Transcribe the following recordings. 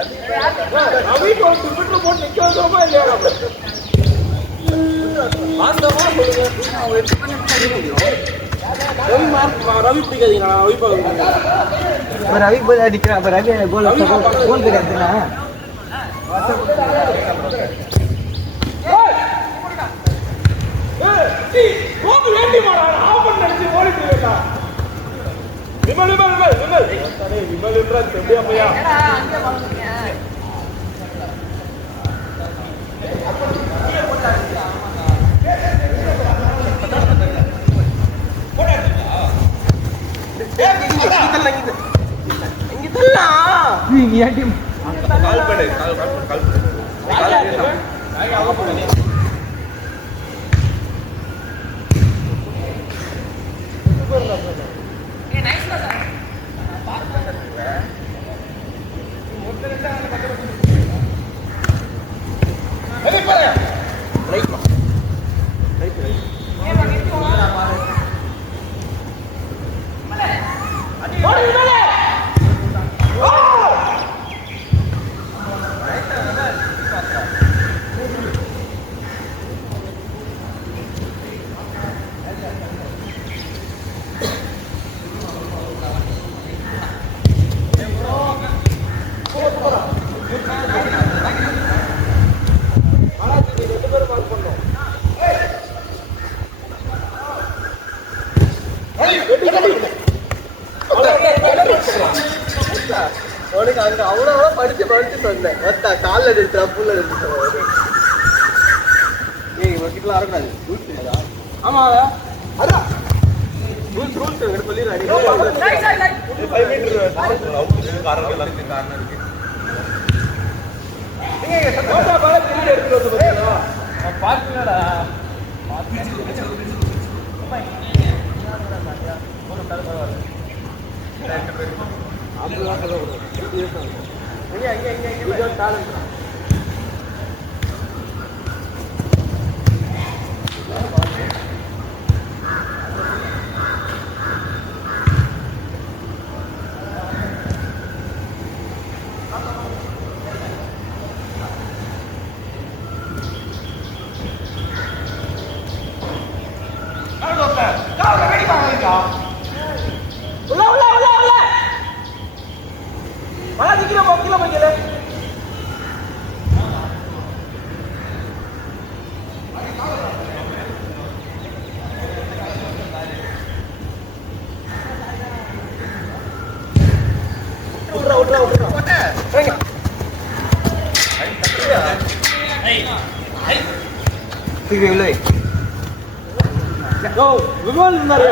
ரவி போட்டு நிக்க வைக்கிறோமா இல்லையா? ரவி பிடிக்காதீங்க. ரவி போய் அடிக்கிறான். ரவி கோல் கிடையாதுன்னா அவ்வளோ படிச்சு சொன்னேன். காலில் எடுத்துறா புல்ல எடுத்து கிட்ட இருக்கக்கூடாது. ஆமா அதான் சொல்லிடுறாங்க. விமல் இருந்தாரு.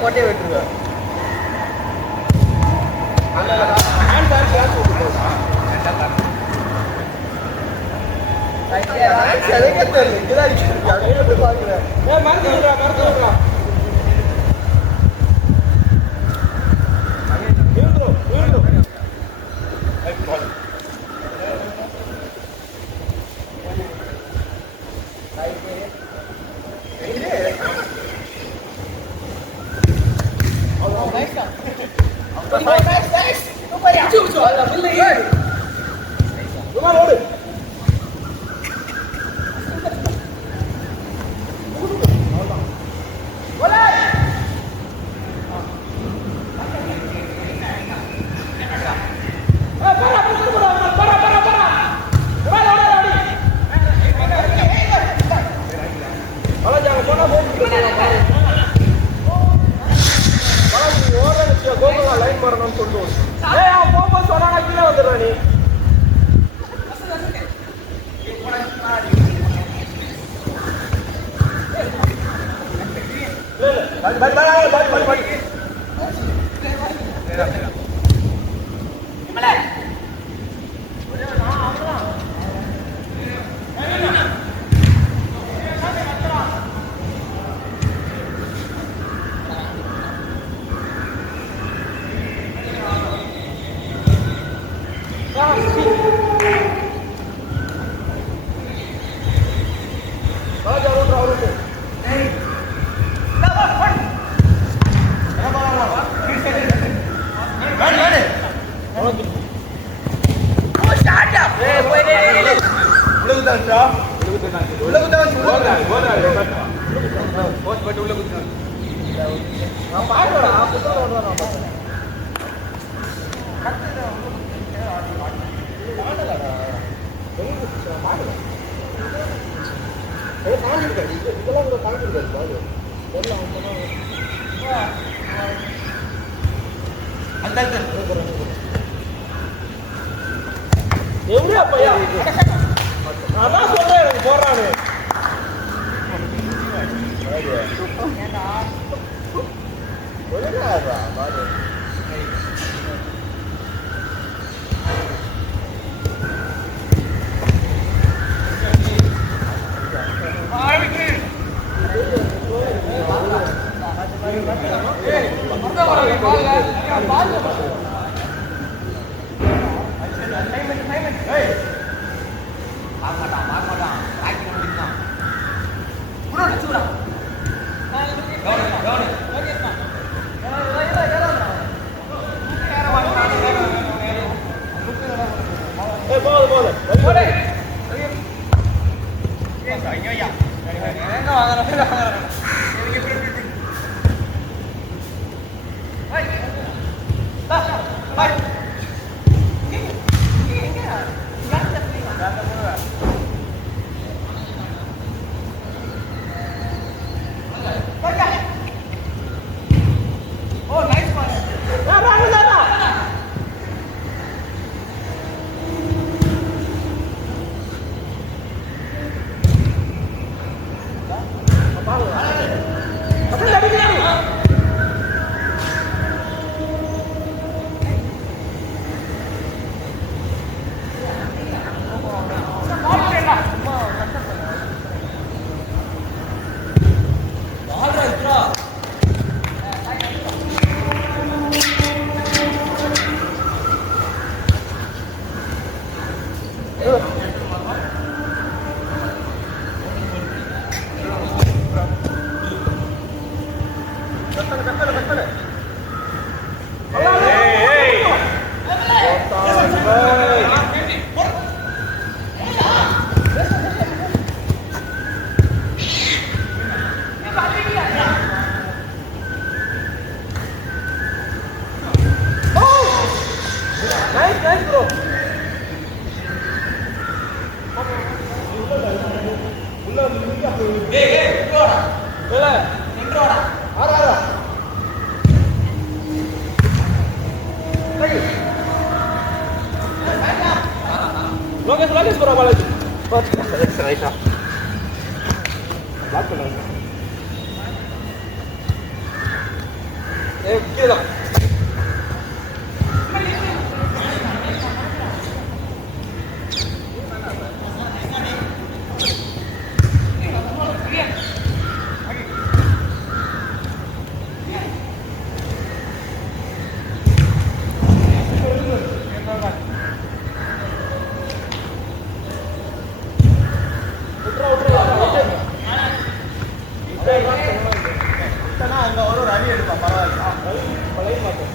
கொட்டையை விட்டுருவேன் ப்ரோ உள்ள வந்து நிக்க போறா ஆறா லோகேஷ் ப்ரோ பாலாஜி ரைட்டா லாக் பண்ணுங்க கீழே அங்க ஒரு ரவி எடுப்பான் பரவாயில்ல பழைய மாட்டேன்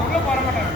உள்ள போற மாட்டேன்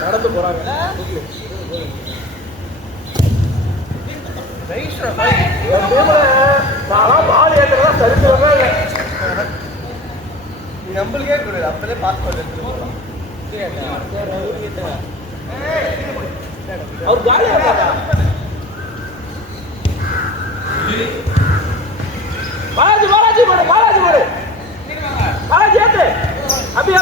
நடந்து போறாங்க நம்மளுக்கே கூடாது அப்பதே பாஸ் பண்ணுறது அவர் காலியா பாலாஜி ஏத்து அபி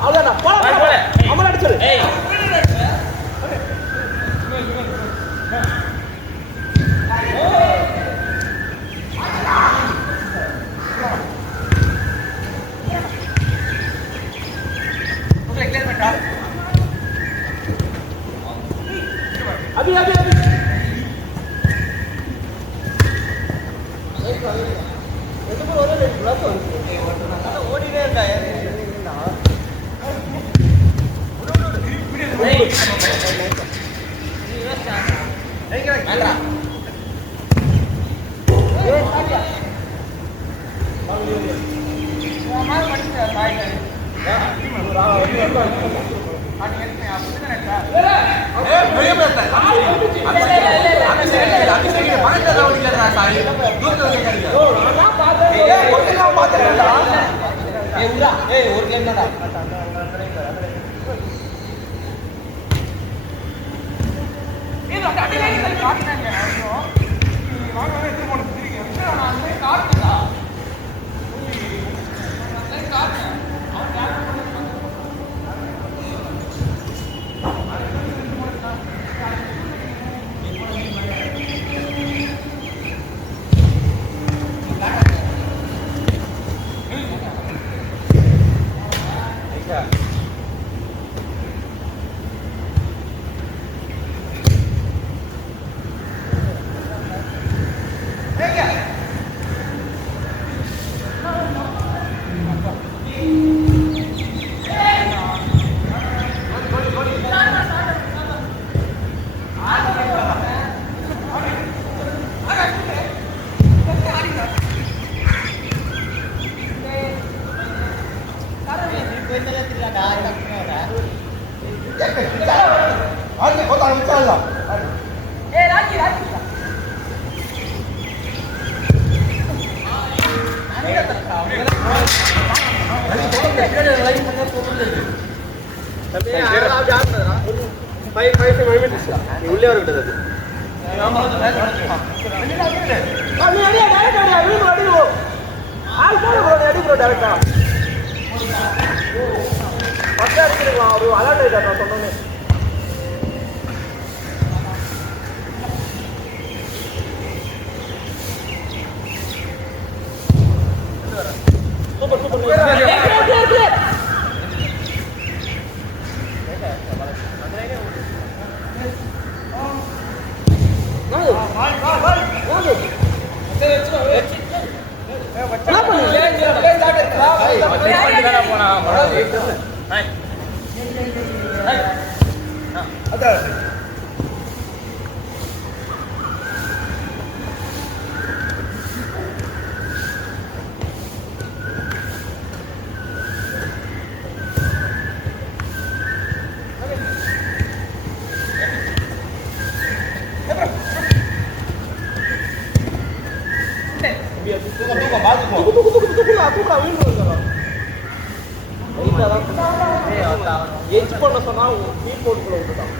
அவ்வளோதான் போல அமல அடிச்சது अभी ஓடினே இருந்தா தம்பி யாரா அப்படி ஆடுறா 5 மினிட்ஸ் நீ உள்ளே வர விட்டது நீ அடியா டைரக்ட் அடியா வீடு அடியோ ஆல் போடு ப்ரோ அடி ப்ரோ டைரக்டா பக்கா அடிச்சிருவா ஒரு அலர்ட் ஆயிட்டா நான் சொன்னேனே சூப்பர் சூப்பர் கிளியர் பண்ண சொன்னா போட்டுக்குள்ள விட்டுட்டான்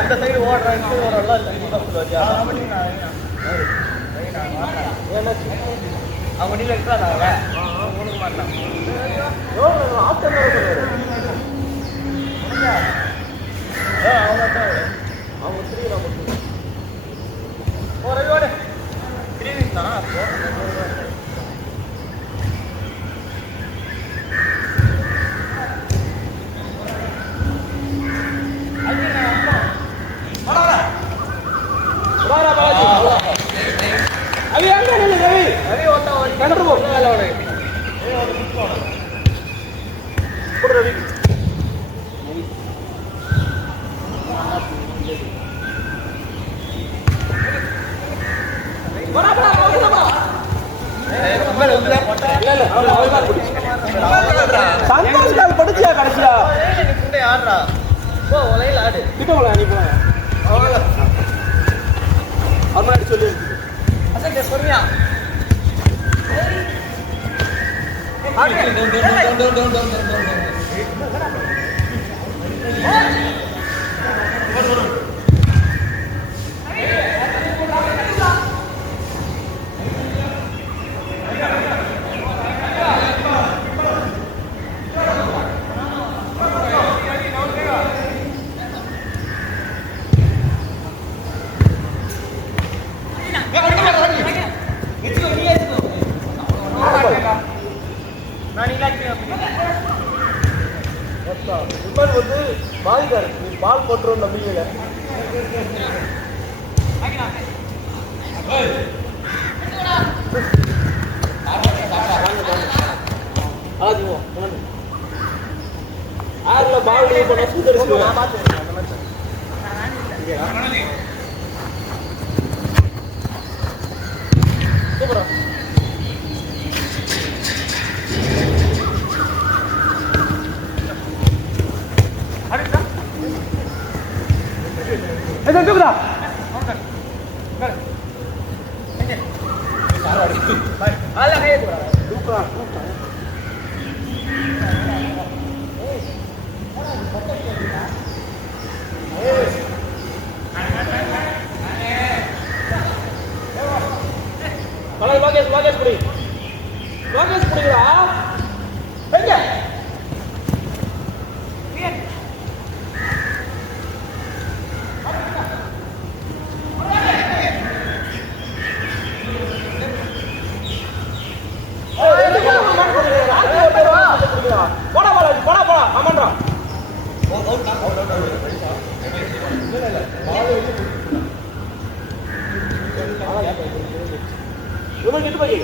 அந்த சைடு ஓடுறாங்க அவங்க நீங்க எடுத்துறாங்க அவங்க த்ரீ நமக்கு ஓட 3 வீக்ஸ் தானா அப்போ சந்தோஷ் படிச்சியா கடைசியா ஆடுறா போ ஒலையில ஆடு திட்டவள நீ போங்க அம்மா சொல்லு அசங்க பொறுமையா விமல் வந்து பாதிக்காரு நீ பால் போட்டுரும் நம்பிக்கையில ஆறுல பால் பண்ண சுத்தரிச்சு சூப்பரா அடிடா ஏய் தூக்குடா ஆல கைய தூக்குடா தூக்குடா லோகேஷ் புடி லோகேஷ் புடிடா எங்க போடா போடா போடா போடா ஆமாண்டா இவன் கிட்ட போய்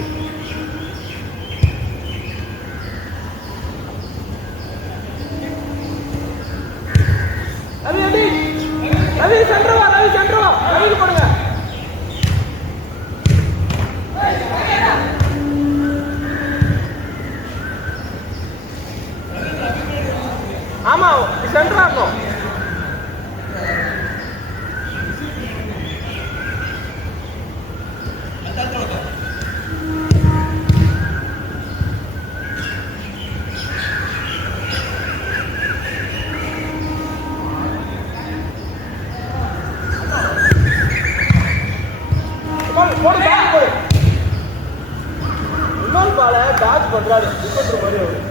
ரவி சென்டர் வா ரவிக்கு போடுங்க ஆமா சென்டர் ஆகும் டாச் பண்றாரு டிஃபெண்டர் மாதிரி அவரு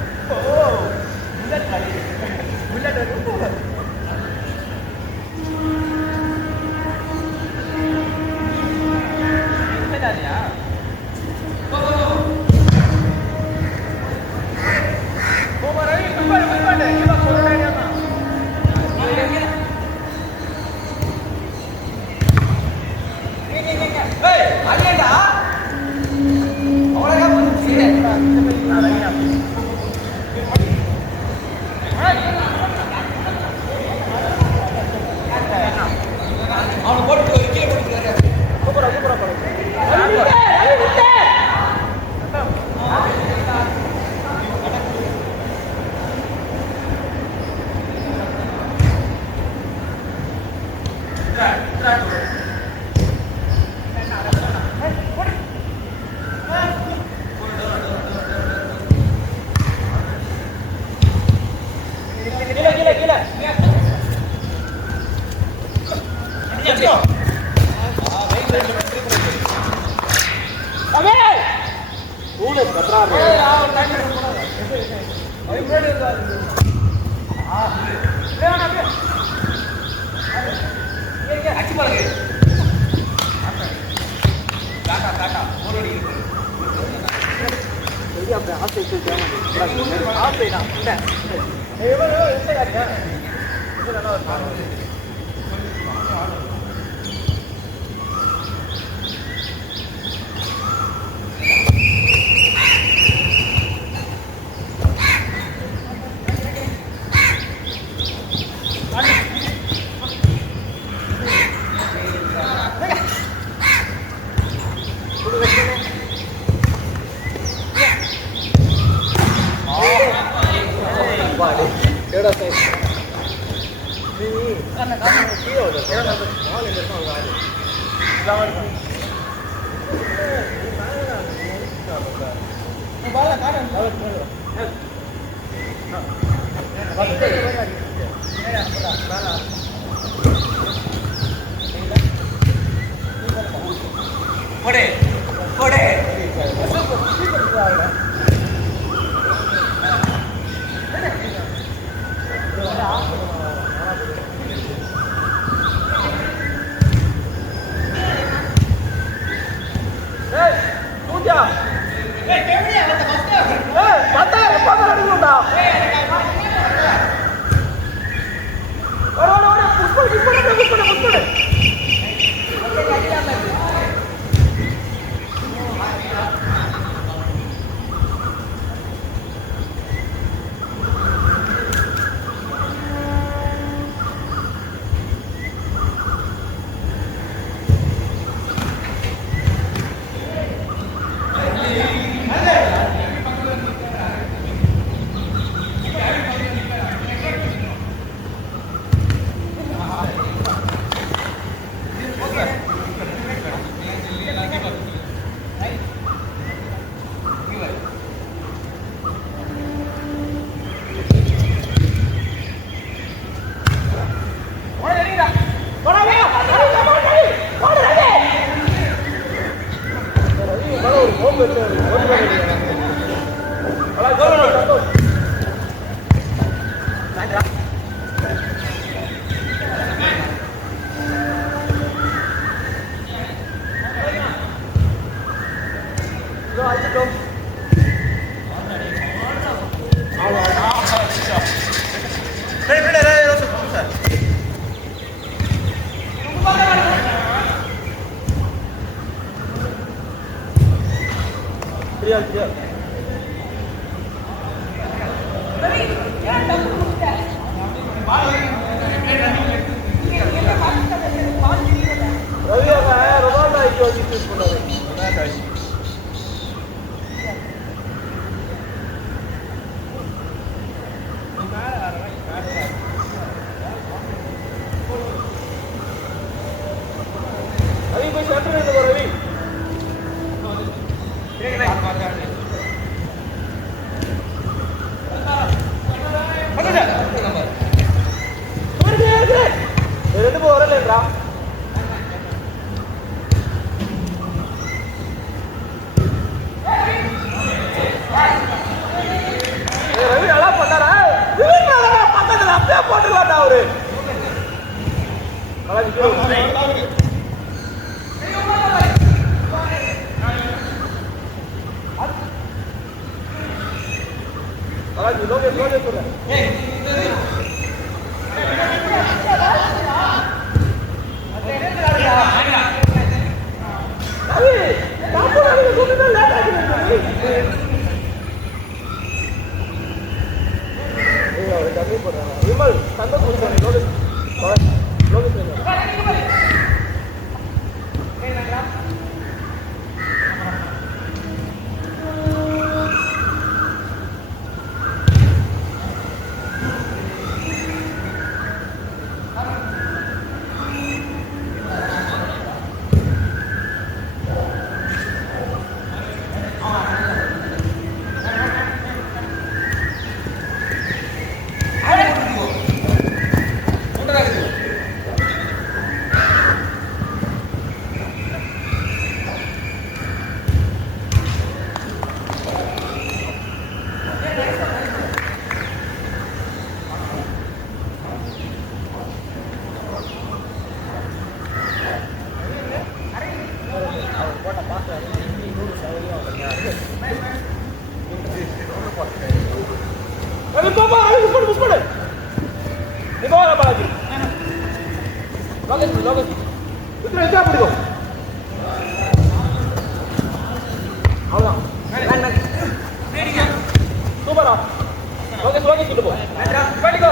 ரவி அவங்க ரொமாண்டா ஐடி வச்சு யூஸ் பண்ணாரு. ரவி போய் ஷட்டர் எடுத்து ரவி. ரெண்டு பேரும் வரலன்றா. ரவி நல்லா பண்ணாரா? பக்கத்துல அப்படியே போட்டுருவாட்டா அவரு. விமல் சந்தோஷ் சூப்பரா ஓகே ஓகே கிட்ட போ பண்ணிக்கோ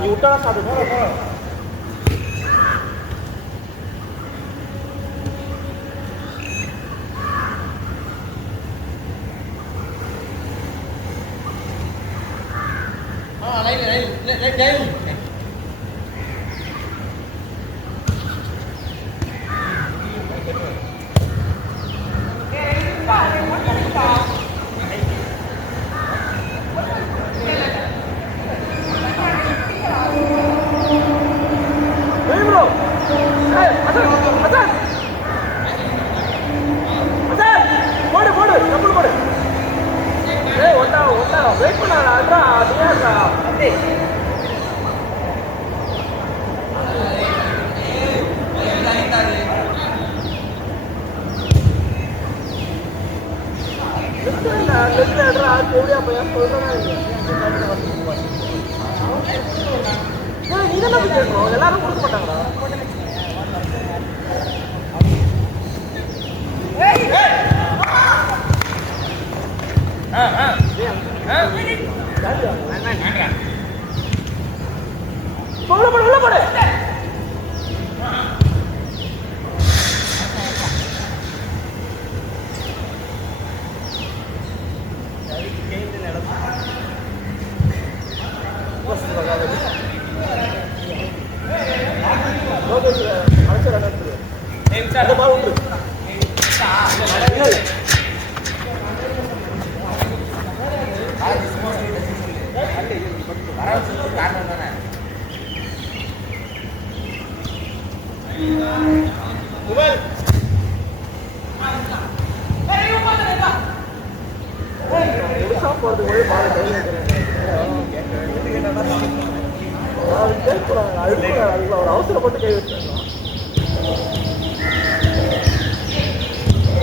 நீ விட்டா சாப்பிடு வெயிட் பண்ணாடா அதான் அதுதான் அப்படியே எல்லாரும் கொடுக்க மாட்டாங்களா மொபைல் முடிச்சா போறது போய் பால் கையில் கேட்குறாங்க அதுக்குள்ள ஒரு அவசரப்பட்டு கை வச்சாங்க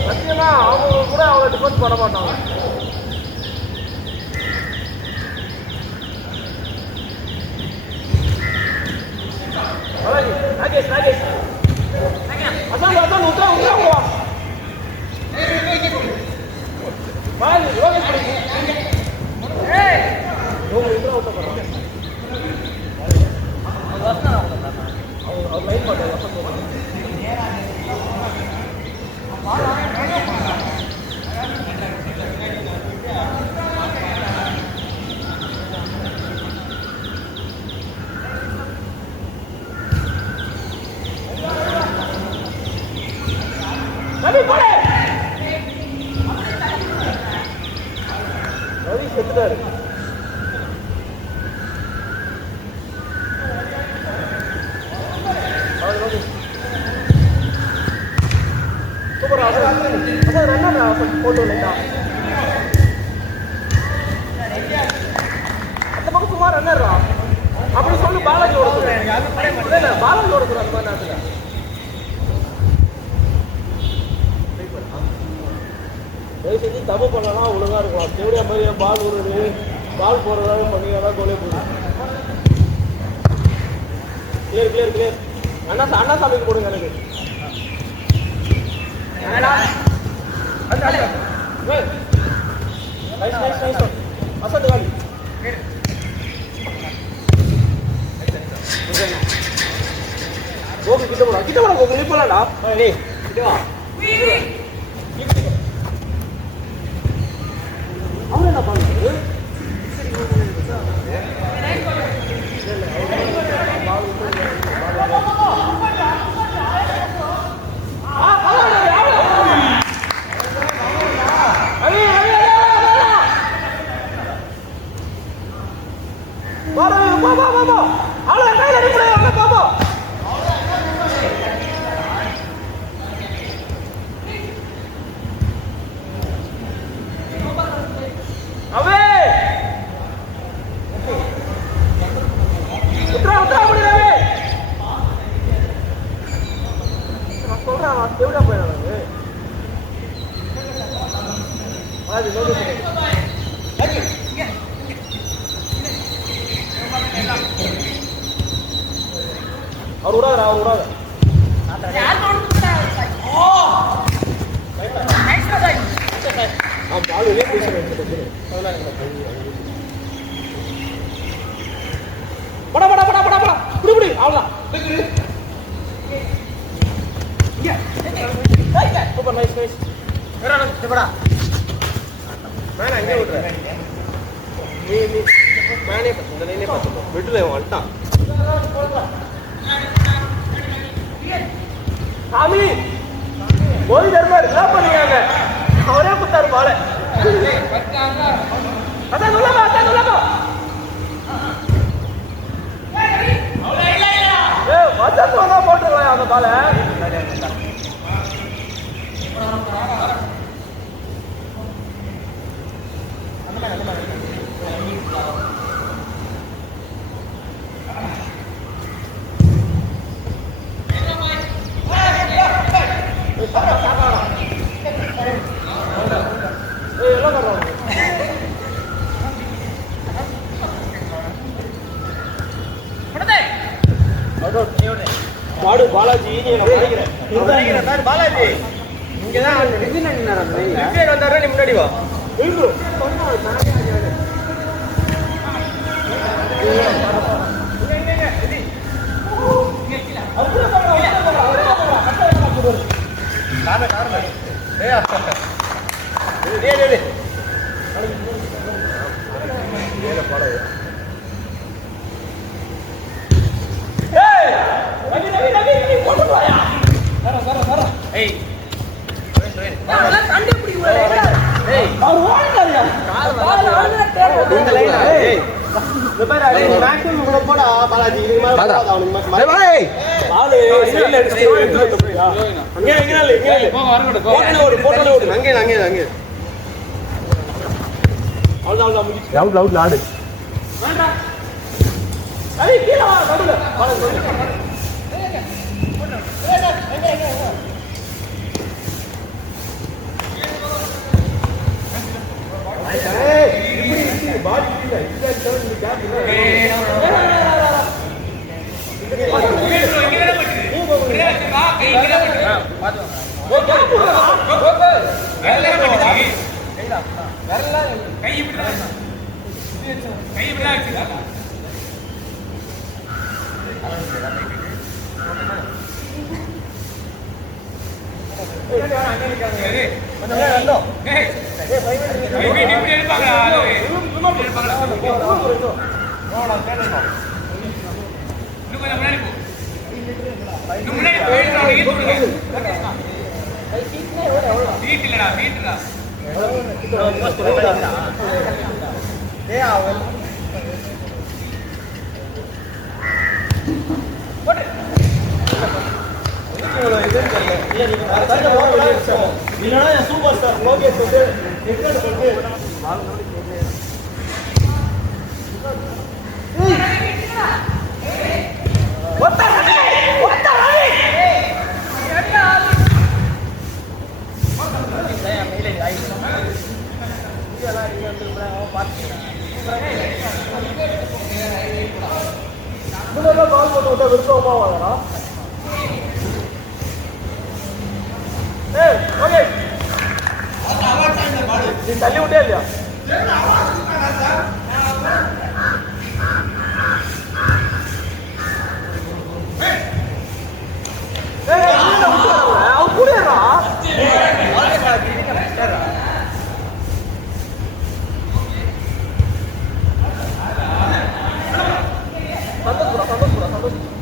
சத்தியமா அவங்க கூட அவ்வளோ டிஃபென்ஸ் பண்ண மாட்டாங்க நாகேஷ் நாகேஷ் அதான் அதான் உத்தரா உத்தரா பால் யோகேஷ் உத்தரா உத்தரா அவர் லைன் பண்ணுறாங்க ரவி செத்துட்டாரு சூப்பர் அதான் ரன்னர் போட்டு இல்லைங்களா அந்த பக்கம் சும்மா ரன்னர்ரா அப்படி சொல்லி பாலாஜி ஓடுறேன் இல்லை பாலாஜி ஓடுறேன் அந்த மாதிரி நேரத்தில் தயவு செஞ்சு தப்பு பண்ணலாம் ஒழுங்காக இருக்கலாம் தேவையா மாதிரி பால் விடுறது பால் போடுறதாக பண்ணிங்கன்னா கோலே போடுது கிளியர் கிளியர் கிளியர் அண்ணா சாமிக்கு போடுங்க எனக்கு அசத்து காலி கோகு கிட்ட போடா கோகு நீ போலாடா கிட்ட வா அவன் என்ன பண்ணுறது அவ்வளோ கையில் அடிப்படையா பாபா அவே உத்தரா முடியவே நான் சொல்றேன் எவ்வளோ போயிடாது அது அவர் விடாத அவர் விடாத பால் வெளியே பேசுறேன் படா படா படா படா படா புடி அவ்வளோதான் சூப்பர் நைஸ் நைஸ் படா மேலே எங்கே விட்டுறேன் நீ மேனே இந்த லைனே பார்த்துக்கோ விட்டுல வந்துட்டான் சாமி போய் தருமாறு என்ன பண்ணுவாங்க அவரே குத்தாரு பால அதான் சொல்லமா வச்சத்து வந்தா போட்டுருவாங்க அந்த பால பாலாஜி பாலாஜி இங்கதான் வந்தாரு நீ முன்னாடி வா இந்த பேர் அடே மேக்ஸிமம் இவ்வளோ போடா பாலாஜி இதுக்கு மேலே போடாத அவனுக்கு ஏய் பாலு சைடுல அடிச்சு எடுத்து போறியா அங்கே இல்ல போங்க வரங்கட போட்டோல ஓடு அங்கே அவ்வளவுதான் முடிச்சு அவுட் ஆடு வேண்டாம் அடே கீழ வா நடுவுல பாலு சொல்லு இப்படி பாடி இல்ல இந்த கேப் இல்லைன்னா சூப்பர் ஸ்டார் லோகேஷ் வந்து டிக்கெட் போட்டு பால் போட்டு விட்டா விருப்பமா வாங்கடா ஓகே நீ தள்ளி விட்டே இல்லையா அவன் கூடியறா சந்தோஷம்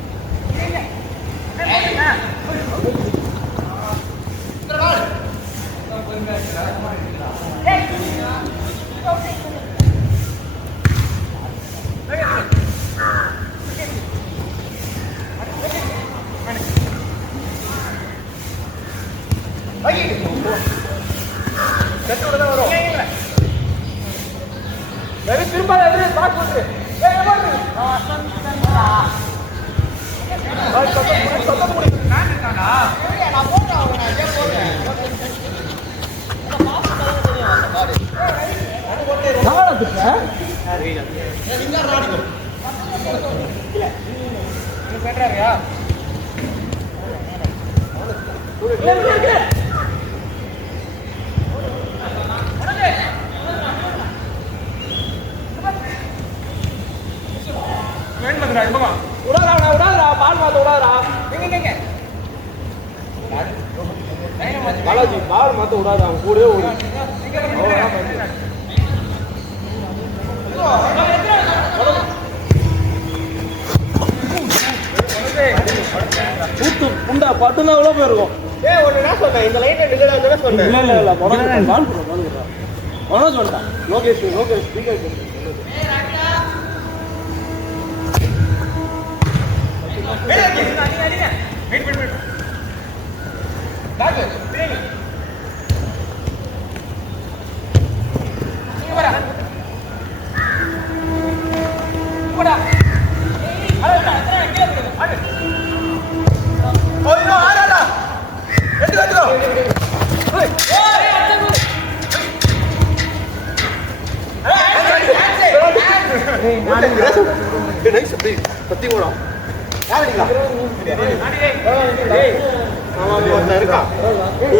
திரும்ப பாக் போட்டு விடாதா பால் மாத்த விடாதா பாலாஜி பால் மாத்த விடாதா அவன் கூட ஓடி ஊத்து புண்டா பட்டுனா எவ்வளோ போயிருக்கும் என்ன சொன்னேன் இந்த லைட்டை நிகழ சொன்னேன் இல்லை மனோஜ் வந்துட்டான் லோகேஷ் சத்தி கூட இருக்கா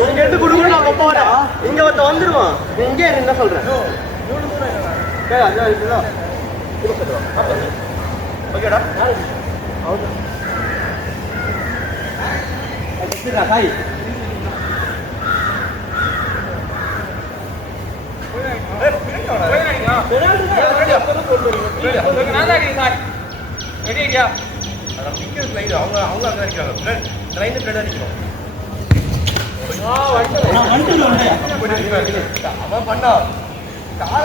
இங்க இருந்து குடுக்கணும் அவங்க போறா இங்க ஒருத்த வந்துருவான் இங்கே என்ன சொல்றேன் ஓகேடா காய் அவன் பண்ணா கால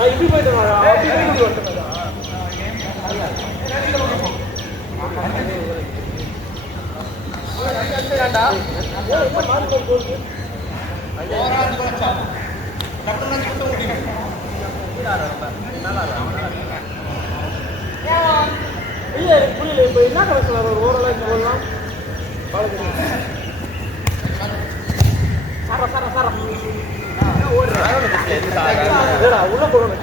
நான் இப்படி போயிட்டேன் அப்படி போயிட்டு வந்துட்டேன் இல்ல புரியல இப்ப என்ன கணக்கு ஒரு ஓரளவு இந்த ஓரலாம் உள்ள போகணும்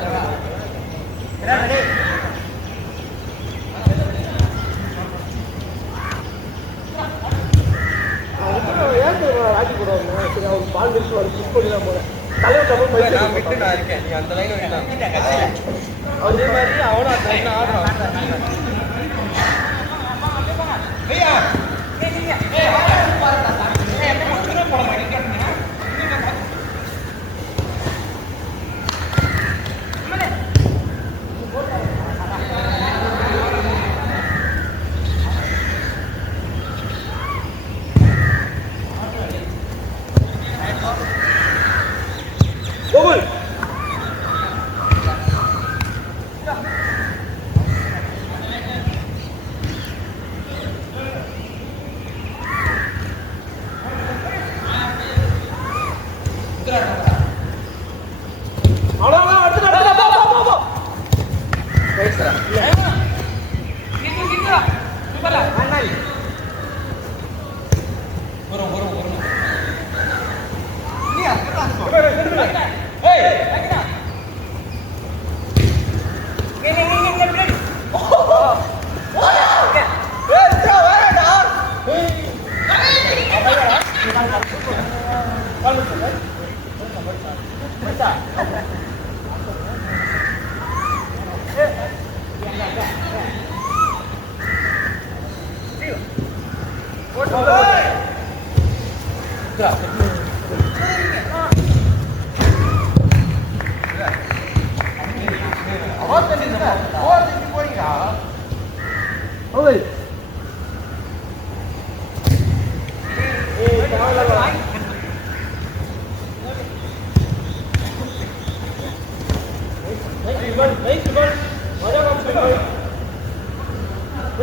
ஆக்கி போடுவாங்க சரி அவங்க பால் மில்க் புஷ் பண்ணி தான் போறேன் தலைவர் டபுள் விட்டு நான் இருக்கேன் நீ அந்த லைன் அதே மாதிரி அவனும் அந்த லைன் ஆடுறான்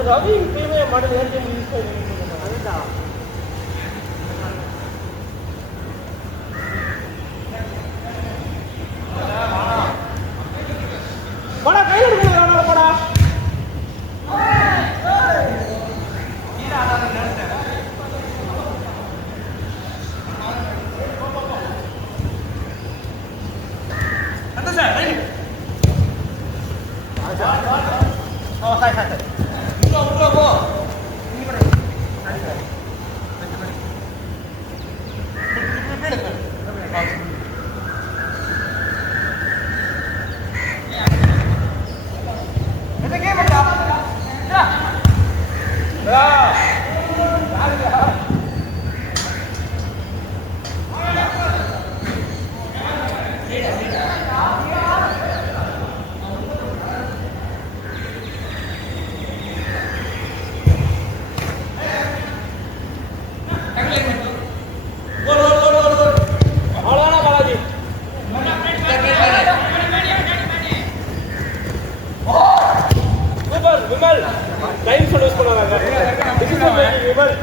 ரவி இப்பயுமே மாடல் ஏன் யூஸ் பண்ணிருக்கா படா கையில் எடுக்கணும் படா டைம் யூஸ் பண்ணாங்க விமல்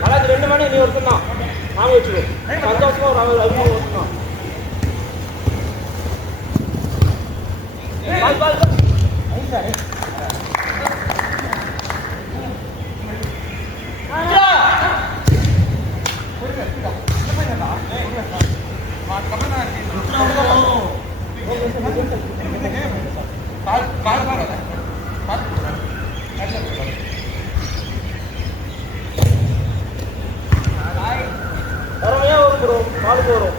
பாலாஜி 2 மணி நீ ஒருத்தன் தான் நாம வச்சுக்கோ சந்தோஷமா ஒரு அபிமானம் ஒருத்தன் பால் பால் பாலுக்கு வரும்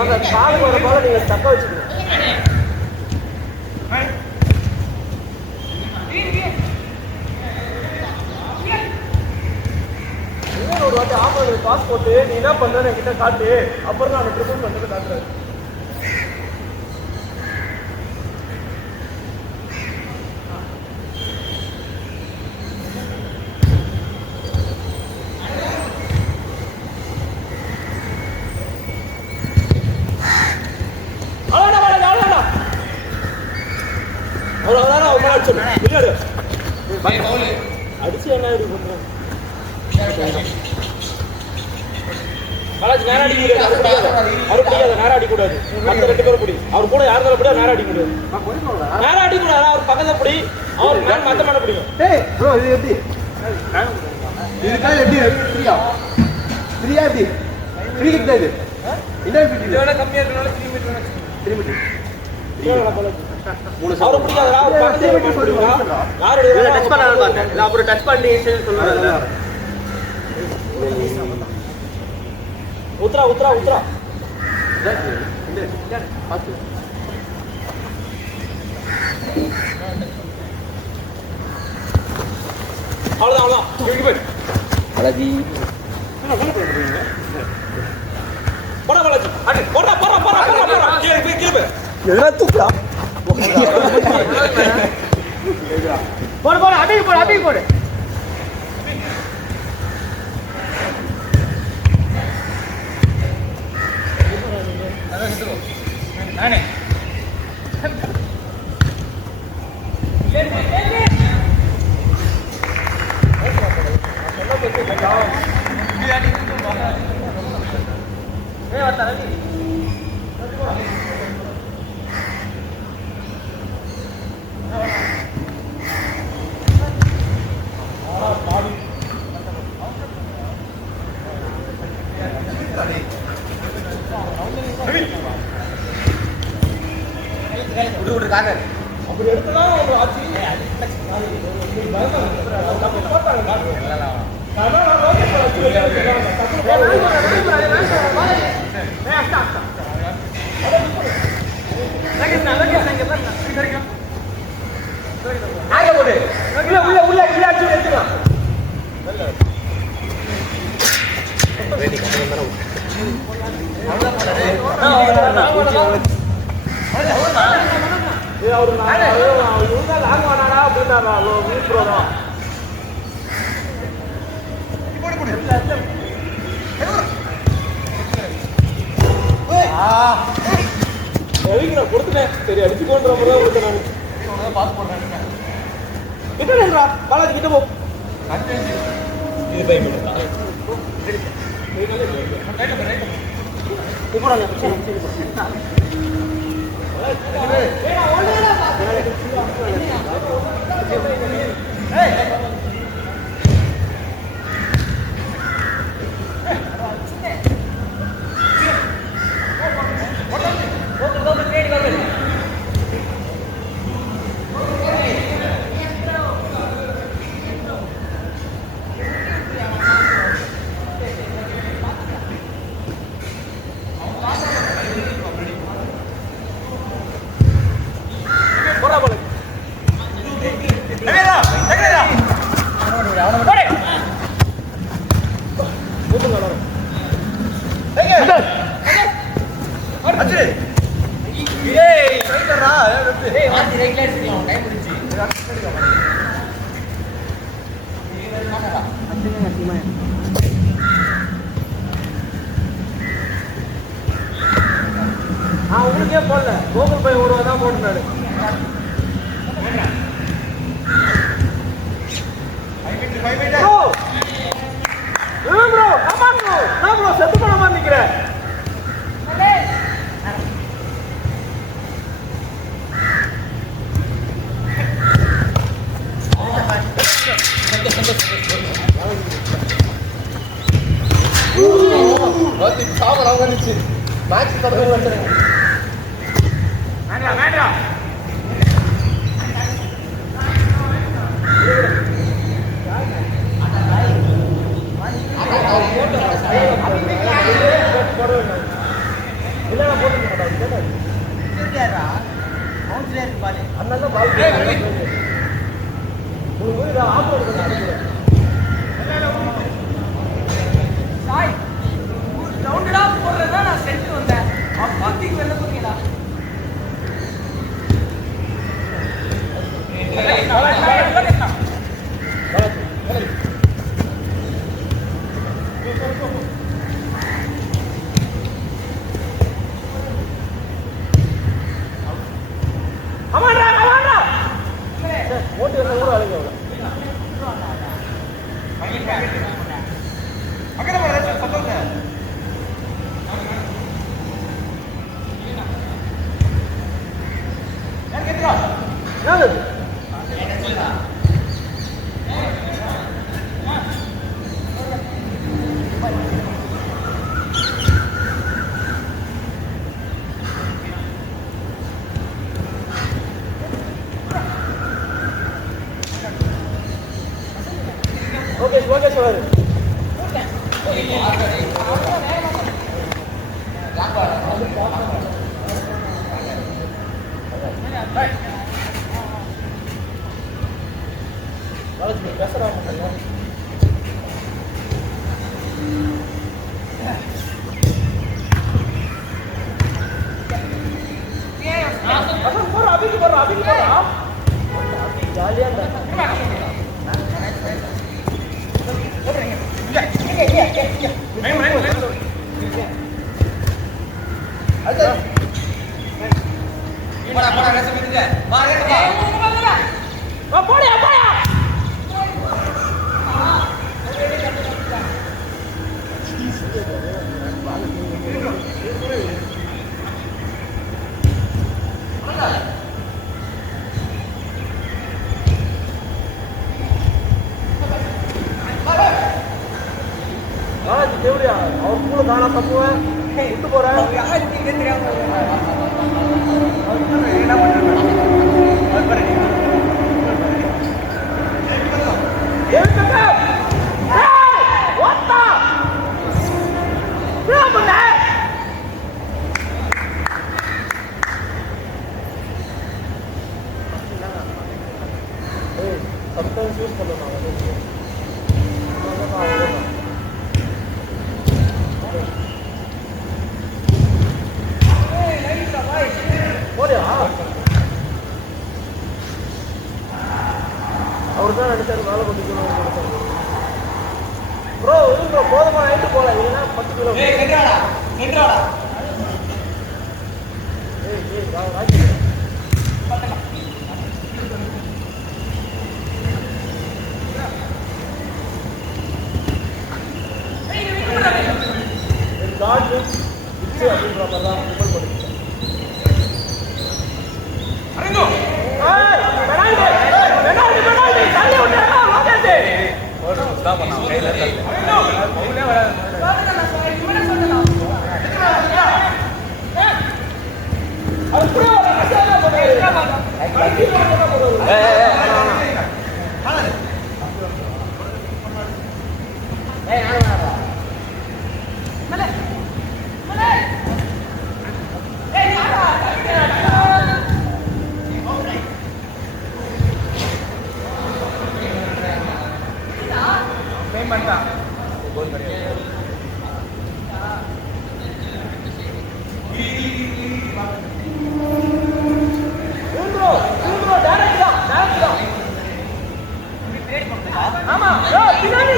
அந்த பாலுக்கு வர பால நீங்க தக்க வச்சுக்கணும் ஒரு வாட்டி ஆம்பளை பாஸ் போட்டு நீ என்ன பண்றன்னு என்கிட்ட காட்டு அப்புறம் நான் ட்ரிபிள் பண்றது காட்டுறேன் அவர் மேல அடிச்சு பின்னாடி அடிச்சு என்ன இப்படி பண்றாங்க காலேஜ் நேரம் அடிக்க முடியாது அவர் பிடிக்காது நேரம் அடிக்க கூடாது மற்ற 2 பேரும் பிடி அவர் கூட யார் மேல பிடியா நேரம் அடிக்க முடியாது நேரம் அடிக்க கூடாது அவர் பக்கத்துல பிடி அவர் மேல மத்த மேல பிடிக்கும் டேய் ப்ரோ இது எப்படி இதுக்காக எப்படி ஃப்ரீயா எப்படி ஃப்ரீ கிட்ட இது என்ன ஃப்ரீ இதோட கம்மியா இருக்கனால 3 மீட்டர் 3 மீட்டர் அவர் பிடிக்காதடா அவர் பக்கத்துல பிடிக்குடா யார் எடுக்கறா டச் பண்ணாத பாருங்க இல்ல அப்புறம் டச் பண்ணி சொல்றாங்க உத்ரா அவ்வளவுதான் அழகி போடா பாலாஜி அடி போடா கீழே எதனா தூக்குடா போடு அடி போடு நானே அப்படி எடுத்தலாம் ஒரு ஆட்சி அவரு லாங் வானாடா அப்படின்னாரா மீட்ரோ தான் நான் கொடுத்துட்டேன் சரி அடிச்சுக்கோன்ற மாதிரி தான் கொடுத்தேன் நான் பாஸ் போடுறேன் கிட்டா காலேஜ் கிட்ட போ இது பை மீட்டர் தான் உங்களுக்கே போடல கூகுள் பே ஒரு தான் போட்டுனாரு செத்து பண்ண மாதிரி நிக்கிறேன் மேட்ச் தொடர்ந்து வந்துடுங்க என்னது ஓகே ஓகே சார் ஜாலியா தேவையா அவர் கூட தானா தப்புவேன் விட்டு போறேன் சம்டைம்ஸ் யூஸ் பண்ணலாம் அவர் தான் நினைச்சாரு வேலை பண்ணிக்கணும் ப்ரோ ப்ரோ போதுமா ஆயிட்டு போல இல்லைன்னா 10 கிலோ காட்டு இச்சு அப்படின்ற மாதிரி தான் கும்பல் பண்ணிக்கிட்டேன் ஆமா பின்னாடி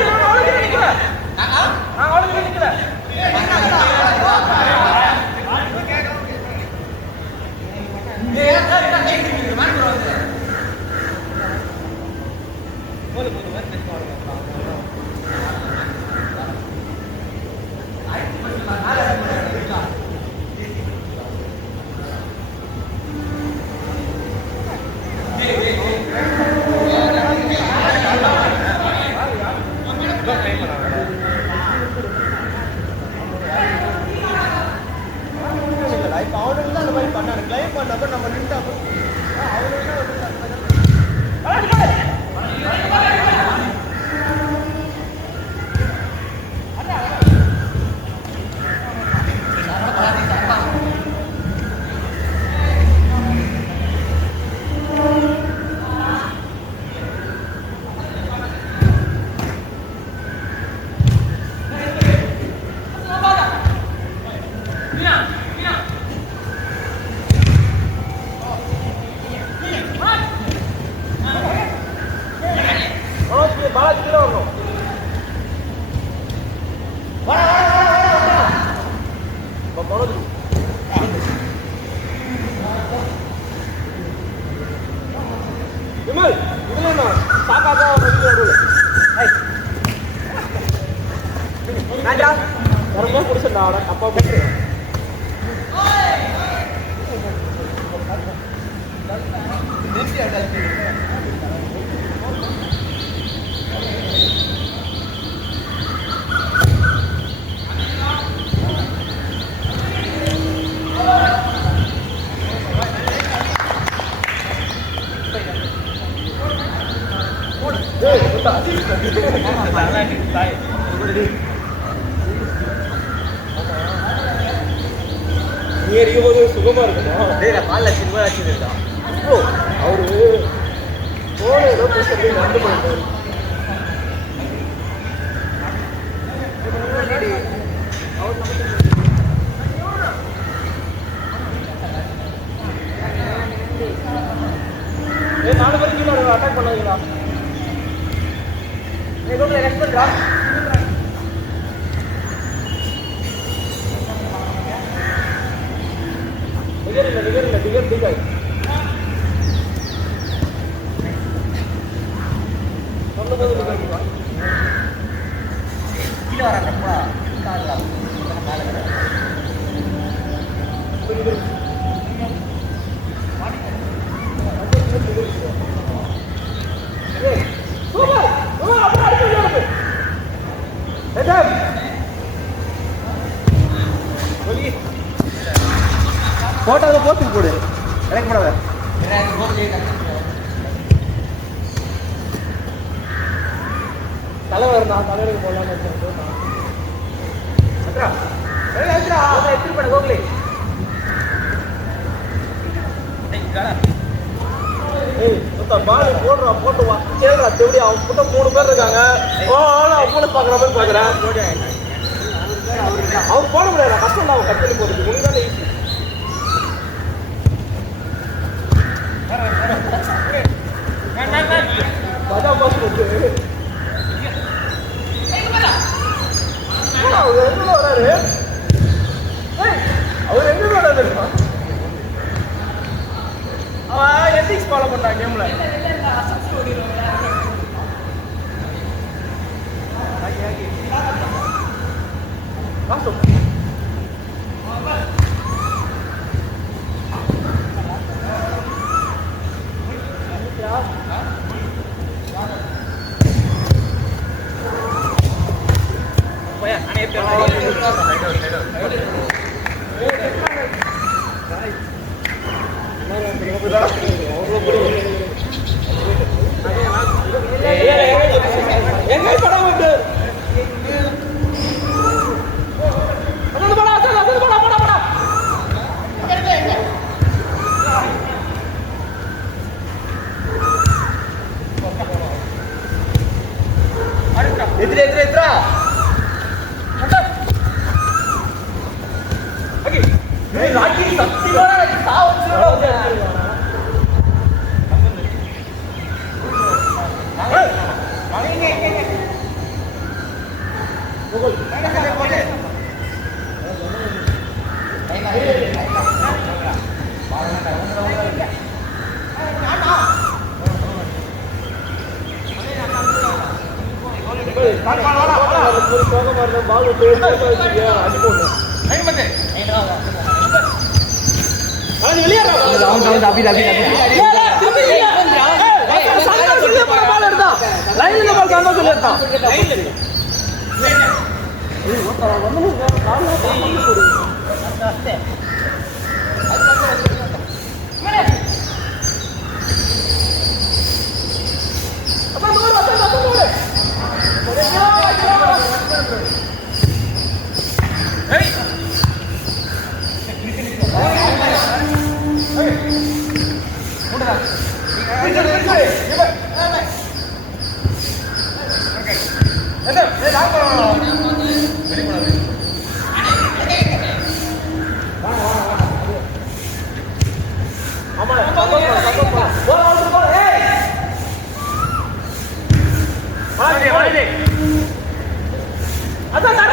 Apa நீ எரிக்கும் போது சுகமா இருக்குமா? காலில் சினிமா வச்சுருக்கா அவரு போன ஏதோ பேசுறது நடந்து போயிட்டாரு. நாலு பேருக்கு அட்டாக் பண்ணாதீங்களா? ரெஸ்ட் பண்றா. டிகர் கீழே வராங்கப்பா காலில் போட்டோ போட்டு போடு எனக்கு போடாத தலைவர் நான் தலைவருக்கு போடலான்னு எடுத்துட்டு கோகுலே. பால் போடுறா போட்டு வா கேளுடா எப்படி அவன் கிட்ட 3 பேர் இருக்காங்க. அவன் பாக்குற மாதிரி பாக்குறேன். அவர் போட முடியாது கஷ்டம் தான். அவன் கட் பண்ணி போடுறது உனக்கு ஈஸி. அதான் பாஸ் போட்டு அவர் எங்க வராரு? அவர் எங்க வராரு? அவன் எத்திக்ஸ் ஃபாலோ பண்றான் கேம்ல. எங்க படம் வந்து எதிரா அதான்